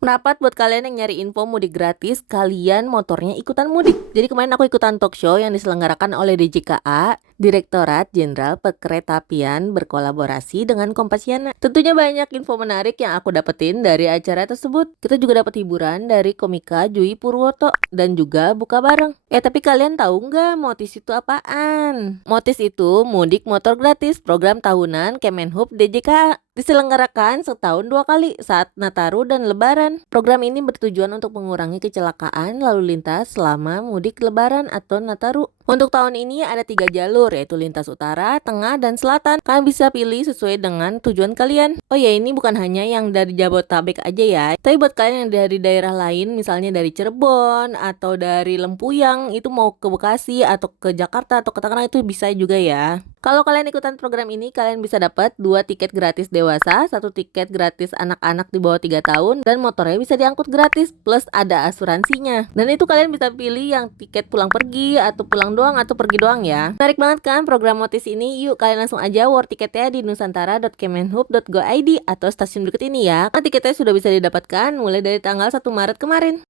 Merapat buat kalian yang nyari info mudik gratis, kalian motornya ikutan mudik. Jadi kemarin aku ikutan talk show yang diselenggarakan oleh DJKA, Direktorat Jenderal Perkeretaapian berkolaborasi dengan Kompasiana. Tentunya banyak info menarik yang aku dapetin dari acara tersebut. Kita juga dapat hiburan dari komika Jui Purwoto dan juga buka bareng. Tapi kalian tahu nggak Motis itu apaan? Motis itu mudik motor gratis, program tahunan Kemenhub DJKA. Diselenggarakan setahun 2 kali saat Nataru dan Lebaran. Program ini bertujuan untuk mengurangi kecelakaan lalu lintas selama mudik Lebaran atau Nataru. Untuk tahun ini ada 3 jalur, yaitu lintas utara, tengah, dan selatan. Kalian bisa pilih sesuai dengan tujuan kalian. Oh ya, ini bukan hanya yang dari Jabodetabek aja ya, tapi buat kalian yang dari daerah lain, misalnya dari Cirebon atau dari Lempuyang, itu mau ke Bekasi atau ke Jakarta atau ke Tangerang itu bisa juga ya. Kalau kalian ikutan program ini, kalian bisa dapat 2 tiket gratis dewasa, 1 tiket gratis anak-anak di bawah 3 tahun, dan motornya bisa diangkut gratis, plus ada asuransinya. Dan itu kalian bisa pilih yang tiket pulang pergi, atau pulang doang, atau pergi doang ya. Menarik banget kan program Motis ini? Yuk kalian langsung aja war tiketnya di nusantara.kemenhub.go.id atau stasiun berikut ini ya. Tiketnya sudah bisa didapatkan mulai dari tanggal 1 Maret kemarin.